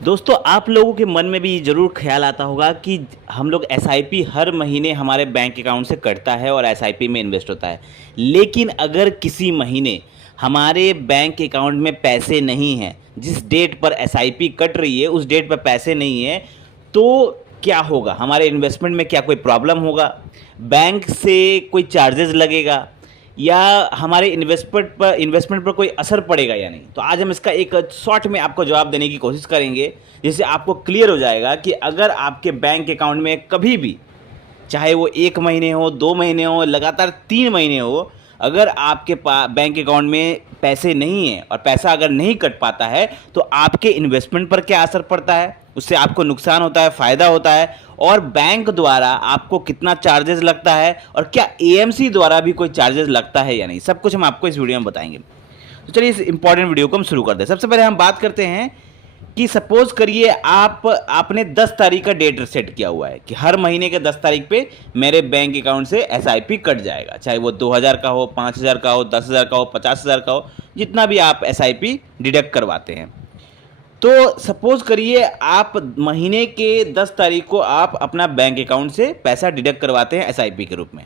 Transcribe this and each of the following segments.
दोस्तों, आप लोगों के मन में भी ज़रूर ख्याल आता होगा कि हम लोग एसआईपी हर महीने हमारे बैंक अकाउंट से कटता है और एसआईपी में इन्वेस्ट होता है। लेकिन अगर किसी महीने हमारे बैंक अकाउंट में पैसे नहीं हैं, जिस डेट पर एसआईपी कट रही है उस डेट पर पैसे नहीं है, तो क्या होगा? हमारे इन्वेस्टमेंट में क्या कोई प्रॉब्लम होगा? बैंक से कोई चार्जेस लगेगा या हमारे इन्वेस्टमेंट पर कोई असर पड़ेगा या नहीं? तो आज हम इसका एक शॉर्ट में आपको जवाब देने की कोशिश करेंगे, जिससे आपको क्लियर हो जाएगा कि अगर आपके बैंक अकाउंट में कभी भी, चाहे वो 1 महीने हो, 2 महीने हो, लगातार 3 महीने हो, अगर आपके बैंक अकाउंट में पैसे नहीं हैं और पैसा अगर नहीं कट पाता है, तो आपके इन्वेस्टमेंट पर क्या असर पड़ता है, उससे आपको नुकसान होता है, फ़ायदा होता है, और बैंक द्वारा आपको कितना चार्जेस लगता है, और क्या एएमसी द्वारा भी कोई चार्जेस लगता है या नहीं, सब कुछ हम आपको इस वीडियो में बताएंगे। तो चलिए इस इंपॉर्टेंट वीडियो को हम शुरू करते हैं। सबसे पहले हम बात करते हैं कि सपोज करिए आपने 10 तारीख का डेट सेट किया हुआ है कि हर महीने के 10 तारीख पे मेरे बैंक अकाउंट से एसआईपी कट जाएगा, चाहे वो 2000 का हो, 5000 का हो, 10,000 का हो, 50,000 का हो, जितना भी आप एसआईपी डिडक्ट करवाते हैं। तो सपोज करिए आप महीने के 10 तारीख को आप अपना बैंक अकाउंट से पैसा डिडक्ट करवाते हैं एसआईपी के रूप में,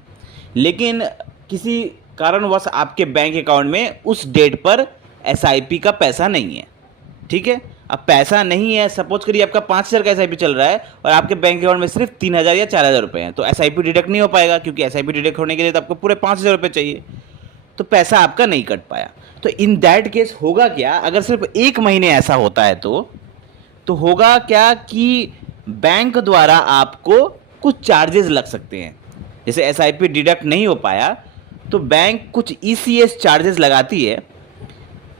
लेकिन किसी कारणवश आपके बैंक अकाउंट में उस डेट पर एसआईपी का पैसा नहीं है। ठीक है, अब पैसा नहीं है, सपोज करिए आपका 5,000 का एसआईपी चल रहा है और आपके बैंक अकाउंट में सिर्फ 3,000 या 4,000 रुपये हैं, तो एसआईपी डिडक्ट नहीं हो पाएगा, क्योंकि एसआईपी डिडक्ट होने के लिए तो आपको पूरे 5,000 रुपये चाहिए, तो पैसा आपका नहीं कट पाया। तो इन दैट केस होगा क्या? अगर सिर्फ 1 महीने ऐसा होता है तो होगा क्या कि बैंक द्वारा आपको कुछ चार्जेस लग सकते हैं। जैसे एसआईपी डिडक्ट नहीं हो पाया तो बैंक कुछ ईसीएस चार्जेस लगाती है,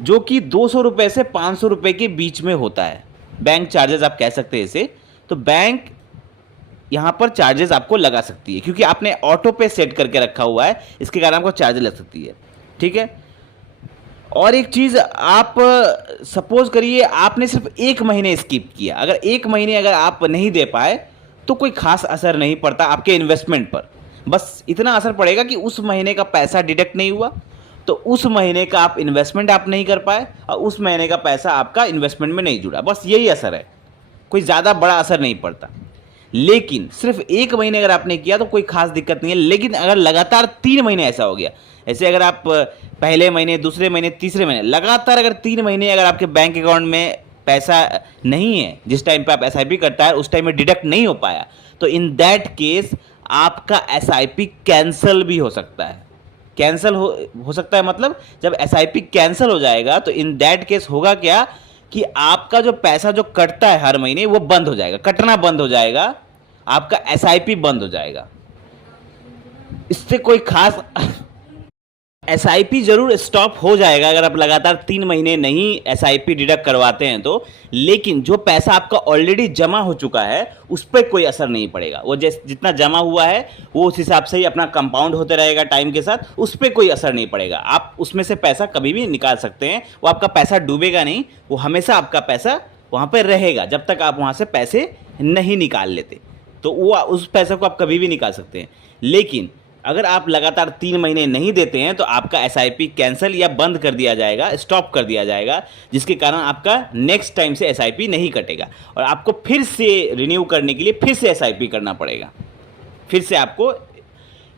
जो कि 200 रुपये से 500 रुपये के बीच में होता है। बैंक चार्जेस आप कह सकते हैं इसे। तो बैंक यहाँ पर चार्जेस आपको लगा सकती है, क्योंकि आपने ऑटो पे सेट करके रखा हुआ है, इसके कारण आपको चार्जेस लग सकती है। ठीक है, और एक चीज़, आप सपोज करिए आपने सिर्फ 1 महीने स्किप किया, अगर 1 महीने अगर आप नहीं दे पाए तो कोई खास असर नहीं पड़ता आपके इन्वेस्टमेंट पर। बस इतना असर पड़ेगा कि उस महीने का पैसा डिडक्ट नहीं हुआ, तो उस महीने का आप इन्वेस्टमेंट आप नहीं कर पाए और उस महीने का पैसा आपका इन्वेस्टमेंट में नहीं जुड़ा, बस यही असर है, कोई ज़्यादा बड़ा असर नहीं पड़ता। लेकिन सिर्फ 1 महीने अगर आपने किया तो कोई खास दिक्कत नहीं है, लेकिन अगर लगातार 3 महीने ऐसा हो गया, ऐसे अगर आप पहले महीने, दूसरे महीने, तीसरे महीने, लगातार अगर 3 महीने अगर आपके बैंक अकाउंट में पैसा नहीं है, जिस टाइम पे आप एसआईपी करता है उस टाइम में डिडक्ट नहीं हो पाया, तो इन दैट केस आपका एसआईपी कैंसिल भी हो सकता है। कैंसिल हो सकता है मतलब जब एसआईपी कैंसिल हो जाएगा तो इन दैट केस होगा क्या कि आपका जो पैसा जो कटता है हर महीने वो बंद हो जाएगा, कटना बंद हो जाएगा, आपका एसआईपी बंद हो जाएगा। इससे कोई खास एसआईपी जरूर स्टॉप हो जाएगा अगर आप लगातार 3 महीने नहीं एसआईपी डिडक्ट करवाते हैं तो, लेकिन जो पैसा आपका ऑलरेडी जमा हो चुका है उस पर कोई असर नहीं पड़ेगा। वो जितना जमा हुआ है वो उस हिसाब से ही अपना कंपाउंड होते रहेगा टाइम के साथ, उस पर कोई असर नहीं पड़ेगा। आप उसमें से पैसा कभी भी निकाल सकते हैं, वो आपका पैसा डूबेगा नहीं, वो हमेशा आपका पैसा वहाँ पर रहेगा जब तक आप वहाँ से पैसे नहीं निकाल लेते, तो वो उस पैसे को आप कभी भी निकाल सकते हैं। लेकिन अगर आप लगातार 3 महीने नहीं देते हैं तो आपका एसआईपी कैंसिल या बंद कर दिया जाएगा, स्टॉप कर दिया जाएगा, जिसके कारण आपका नेक्स्ट टाइम से एसआईपी नहीं कटेगा और आपको फिर से रिन्यू करने के लिए फिर से एसआईपी करना पड़ेगा, फिर से आपको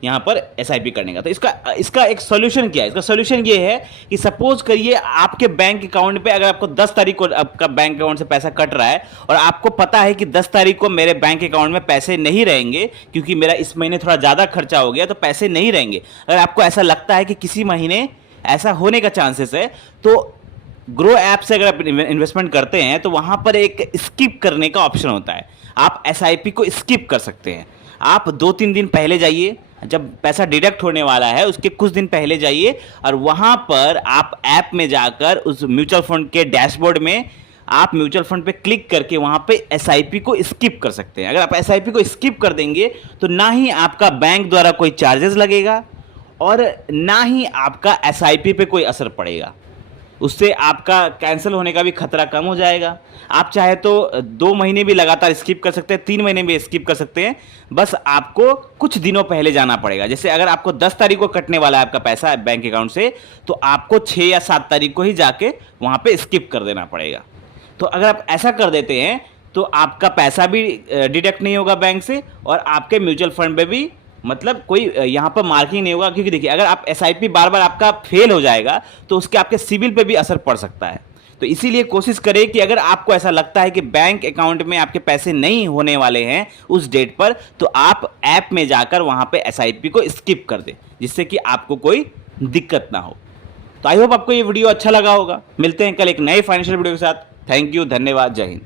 यहाँ पर एसआईपी करने का। तो इसका एक सॉल्यूशन क्या है? इसका सॉल्यूशन ये है कि सपोज करिए आपके बैंक अकाउंट पे अगर आपको 10 तारीख को आपका बैंक अकाउंट से पैसा कट रहा है और आपको पता है कि 10 तारीख को मेरे बैंक अकाउंट में पैसे नहीं रहेंगे, क्योंकि मेरा इस महीने थोड़ा ज़्यादा खर्चा हो गया तो पैसे नहीं रहेंगे। अगर आपको ऐसा लगता है कि किसी महीने ऐसा होने का चांसेस है, तो ग्रो ऐप से अगर आप इन्वेस्टमेंट करते हैं तो वहाँ पर एक स्किप करने का ऑप्शन होता है, आप एसआईपी को स्किप कर सकते हैं। आप 2-3 दिन पहले जाइए, जब पैसा डिडक्ट होने वाला है उसके कुछ दिन पहले जाइए और वहाँ पर आप ऐप में जाकर उस म्यूचुअल फंड के डैशबोर्ड में आप म्यूचुअल फंड पे क्लिक करके वहाँ पे एसआईपी को स्किप कर सकते हैं। अगर आप एसआईपी को स्किप कर देंगे तो ना ही आपका बैंक द्वारा कोई चार्जेस लगेगा और ना ही आपका एसआईपी पे कोई असर पड़ेगा, उससे आपका कैंसिल होने का भी खतरा कम हो जाएगा। आप चाहे तो 2 महीने भी लगातार स्किप कर सकते हैं, 3 महीने भी स्किप कर सकते हैं, बस आपको कुछ दिनों पहले जाना पड़ेगा। जैसे अगर आपको 10 तारीख को कटने वाला है आपका पैसा बैंक अकाउंट से, तो आपको 6 या 7 तारीख को ही जाके वहाँ पे स्किप कर देना पड़ेगा। तो अगर आप ऐसा कर देते हैं तो आपका पैसा भी डिडक्ट नहीं होगा बैंक से, और आपके म्यूचुअल फंड में भी मतलब कोई यहाँ पर मार्किंग नहीं होगा। क्योंकि देखिए, अगर आप एसआईपी बार बार आपका फेल हो जाएगा तो उसके आपके सिबिल पे भी असर पड़ सकता है। तो इसीलिए कोशिश करें कि अगर आपको ऐसा लगता है कि बैंक अकाउंट में आपके पैसे नहीं होने वाले हैं उस डेट पर, तो आप ऐप में जाकर वहां पे एसआईपी को स्किप कर दें, जिससे कि आपको कोई दिक्कत ना हो। तो आई होप आपको ये वीडियो अच्छा लगा होगा। मिलते हैं कल एक नए फाइनेंशियल वीडियो के साथ। थैंक यू, धन्यवाद, जय हिंद।